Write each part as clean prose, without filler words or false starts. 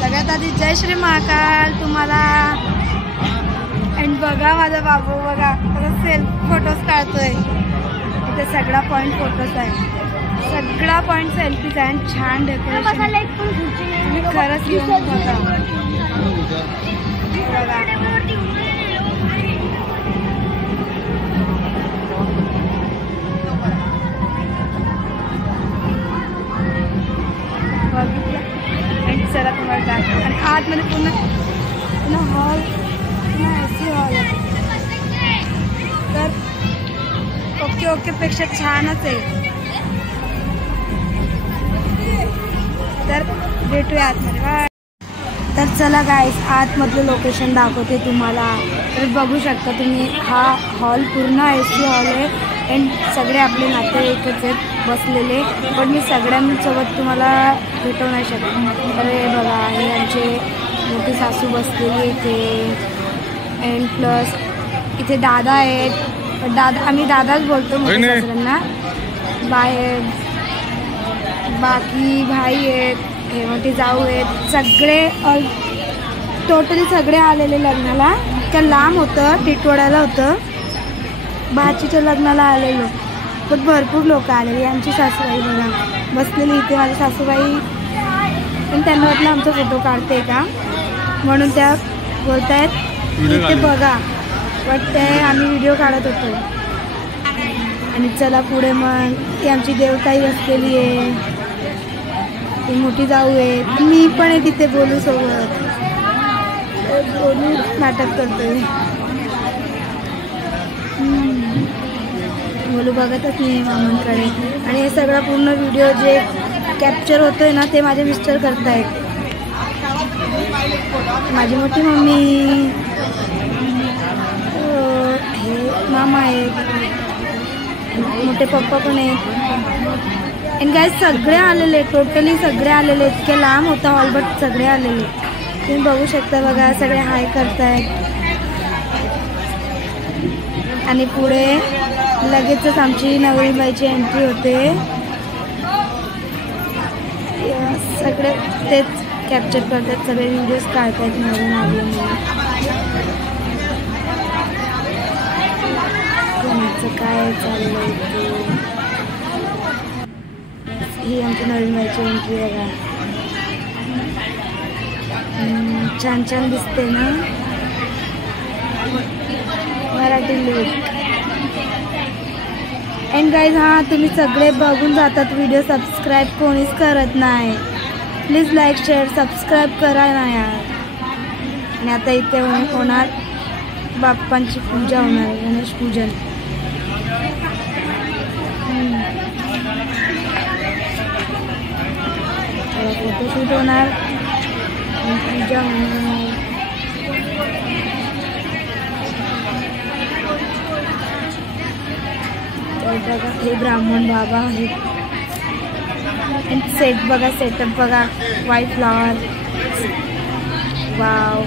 सगळ्यात आधी जय श्री महाकाल तुम्हाला. आणि बघा माझा बाबू बघा सेल्फी फोटोज काढतोय. इथे सगळा पॉइंट फोटोज आहे. सगळा पॉइंट सेल्फीज आहे आणि छान डेकोरेशन. तुम्ही खरंच येऊन बघा. आणि चला तुम्हाला दाखव. आणि आतमध्ये पूर्ण हॉल एसी हॉल आहे. तर ओके पेक्षा छानच आहे. तर भेटूया आतमध्ये. तर चला गाईस आतमधलं लोकेशन दाखवते तुम्हाला. तर बघू शकता तुम्ही हा हॉल पूर्ण एसी हॉल आहे. आणि सगळे आपले नातेवाईकच आहेत बसलेले. पण मी सगळ्यांसोबत तुम्हाला भेटवू नाही शकत. तर हे बघा हे आमचे मोठी सासू बसलेली इथे. अँड प्लस इथे दादा आहेत. आम्ही दादाच बोलतो मोठ्या सासऱ्यांना. बाहेर बाकी भाई आहेत. हे मोठी जाऊ आहेत. सगळे टोटली सगळे आलेले लग्नाला. त्या लांब होतं टिटवाड्याला होतं. भाचीच्या लग्नाला आलेलो. पण भरपूर लोक आलेली. आमची सासूबाई बघा बसलेली इथे. माझी सासूबाई पण त्यांना वाटलं आमचा फोटो काढते का म्हणून त्या बोलत आहेत इथे बघा वाटतंय आम्ही व्हिडिओ काढत होतो. आणि चला पुढे मग ती आमची देवताई बसलेली आहे. ती मोठी जाऊ आहे. मी पण आहे तिथे बोलू सोबत. बोलू नाटक करतोय. बोलू बघतच नाही मामांकडे. आणि हे सगळं पूर्ण व्हिडिओ जे कॅप्चर होतोय ना ते माझे मिस्टर करतायत. माझी मोठी मम्मी हे मामा आहेत. मोठे पप्पा पण आहेत. आणि काय सगळे आलेले टोटली सगळे आलेले. इतके लांब होता हॉल बट सगळे आलेले. तुम्ही बघू शकता बघा सगळे हाय करतायत. आणि पुढे लगेचच आमची नवरीबाईची एंट्री होते. सगळे तेच कॅप्चर करतात. सगळे व्हिडिओज काढतात नवीन आले कोणाचं काय चाललंय ते. ही आमची नवरीबाईची एंट्री बघा. छान छान दिसते ना मराठी लुक. अँड गाईज तुम्ही सगळे बघून जातात व्हिडिओ. सबस्क्राईब कोणीच करत नाही. प्लीज लाईक शेअर सबस्क्राईब करा ना यार. आणि आता इथे होणार बाप्पांची पूजा होणार आहे. गणेश पूजन. फोटोशूट होणार पूजा होणार. बघा हे ब्राह्मण बाबा आहेत. सेट बघा सेटअप बघा. White flower wow.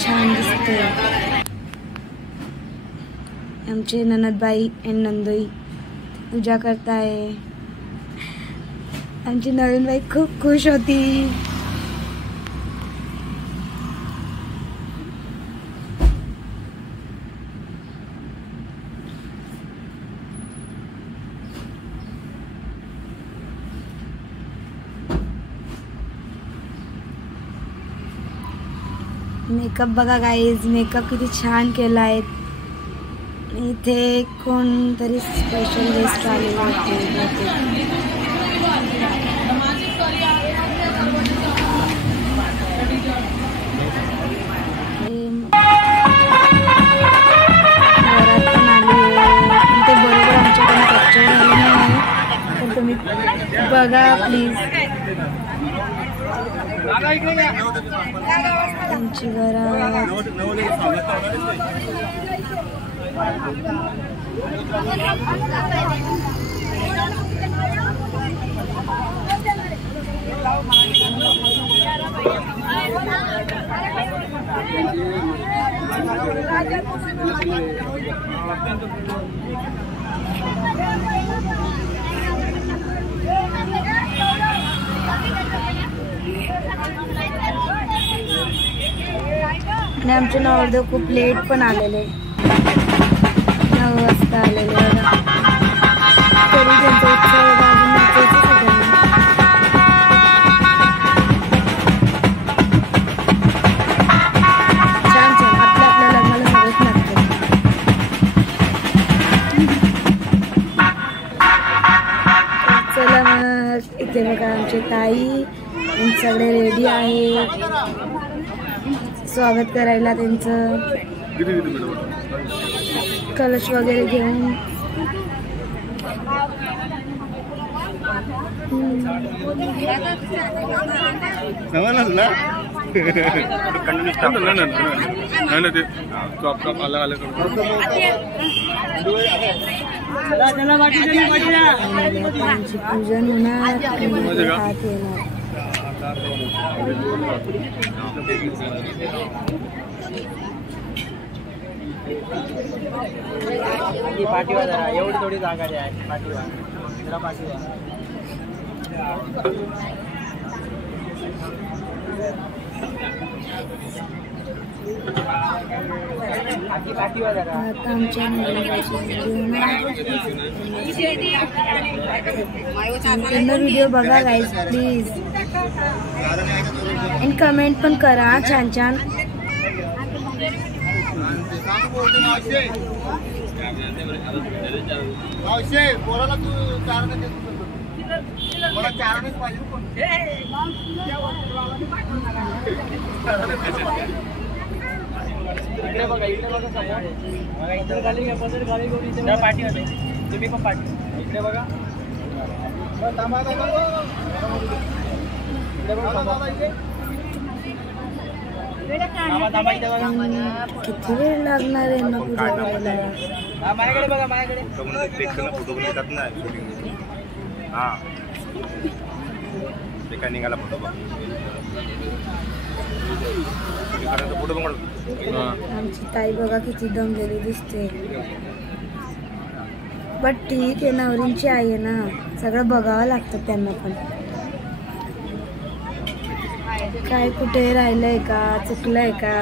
छान दिसते. आमचे ननदबाई आणि नंदोई पूजा करताय. आमची नवीन बाई खूप खुश होती. मेकअप बघा गाईज. मेकअप किती छान केला आहे. इथे कोणतरी स्पेशल गेस्ट आलेले होते. ते बरोबर आमच्याकडून कॅप्चर झालं नाही. पण तुम्ही बघा प्लीज. त्यांची घरात Gracias. आणि आमचे नवरदेव खूप लेट पण आलेले, 9 वाजता आलेले बघा. तरी त्यांचा उत्सव अजून नाचायचं सगळ्यांना. छान छान आपल्या आपल्या लग्नाला सगळेच लागतात. चला मग इथे बघा आमचे ताई सगळे रेडी आहे स्वागत करायला त्यांचं. कलश वगैरे घेऊन पूजन होणार, हात येणार. पाठीवा जरा, एवढी थोडी जागा आहे पाठीवा, जरा पाठीवा. पाठीवा जरा. आता आमच्या व्हिडिओ बघा गाईज प्लीज, आणि कमेंट पण करा छान छान. इकडे बघा, इकडे बघा समोर बघा, इकडे खाली पसर खाली करून इथे पाठी होते. तुम्ही पण पाठी इकडे बघा. किती वेळ लागणार आहे ना पूजा करायला. माझ्याकडे बघा, माझ्याकडे फोटो घेतात ना शूटिंग. हा ते काय निघाला फोटो बघ, फोटो बघ. आमची ताई बघा किती दमलेली दिसते, बट ठीक आहे, नवरींची आई आहे ना, सगळं बघावं लागतं त्यांना पण. काय कुठे राहिलंय का, चुकलंय का.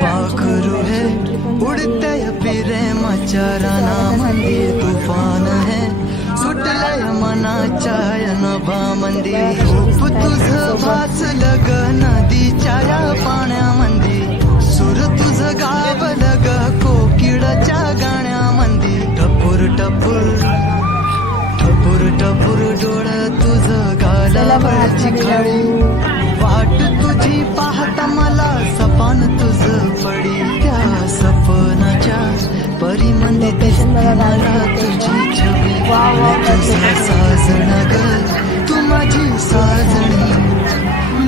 पाखरू है उडते प्रेमाच्या रानामध्ये तुफान है, सुटलय मनाच्या नभामध्ये. रूप तुझं भासलं ग नदीच्या या पाण्यामध्ये, सुर तुझं गावलं ग कोकिळाच्या गाण्यामध्ये. टपूर टपूर टपूर टपूर डोळ तुझं गालावरची खळी, वाट तुझी पाहता मला सपान तुझं पडी. त्या सपनाच्या परिमंदी दिसते मला तुझी छबी. तुझं साजण ग तू माझी साजणी,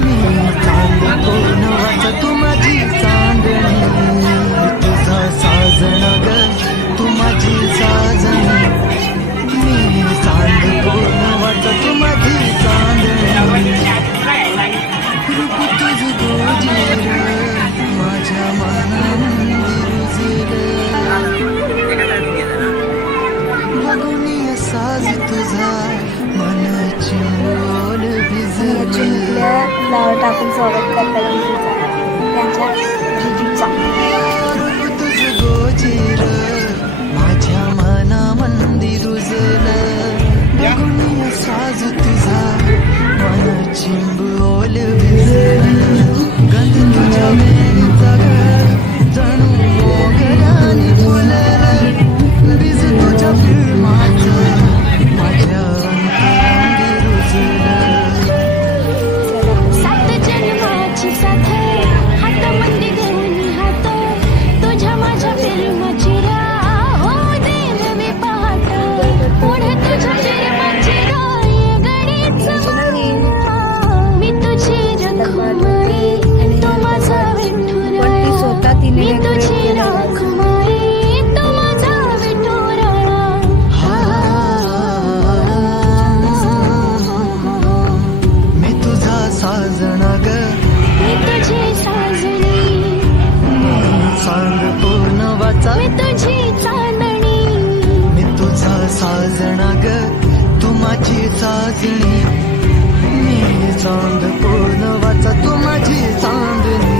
मी चांद कोण वाचा तू माझी चांदणी. तुझा साजण ग तू माझी साजणी, मी चांद कोण वाचा तू माझी चांदणी. रूप तुझं गोजीर माझ्या मनामध्ये रुजलं. आपण स्वागत करता त्यांच्या जिजूचा. माझ्या मना मंदिर रुजलं साज तुझा मन चिंबोल भिजलं गंध तुझ्या वेणीचा जणू मोगऱ्याने फुललं बीज तुझ्या फिल्माचं माझ्या अंतरांगी रुजलं. सात जन्माची साथ हातामध्ये घेऊन हात तुझ्या माझ्या प्रेमाची राह हो देन मी पाहत पुढे तुझ्या प्रेमाची राह गणित मी तुझी रखमाई तो माझा विठुराया मी तुझी रखमाई तो माझा विठुराया. मी तुझा साजना ग मी तुझी साजणी सांग पूर्ण वाचा मी तुझी चांदणी मी तुझा साजना ग तू माझी साजणी मी चांद पूर्ण वाचा तू माझी चांदणी.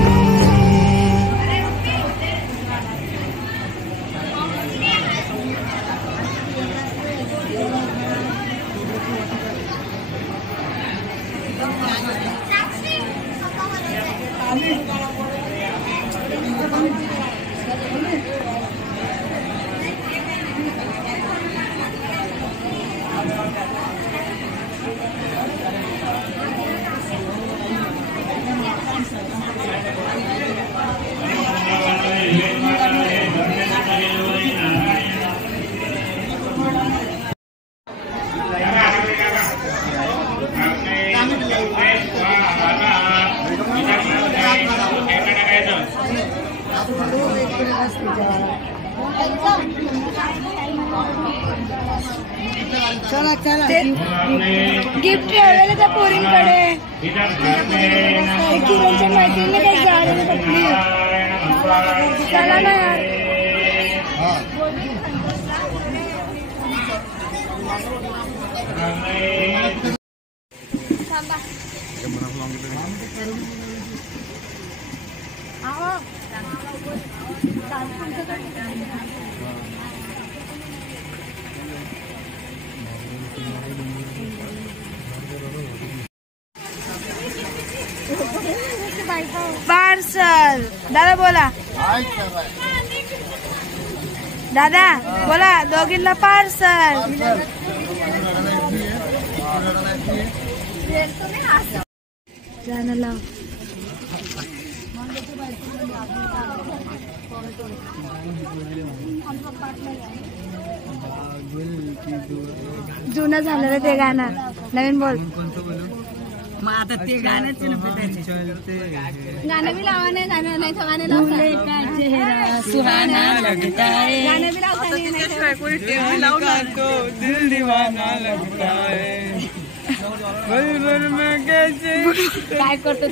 गिफ्ट ठेवलेलं त्या पोरींकडे किरणच्या मैत्रिणीने काही जाळी पडली. चला ना यार. पार्सल दादा बोला. दादा बोला दोघींना पार्सल. जाणं लाव. जुनं झालं रे ते गाणं नवीन बोल. मग आता ते गाणंच गाणं बी लावा नाही गाणं नाही गाणं सुहाना लगता है गाणं बी लावता नाही दिल दीवाना लगता है काय करतो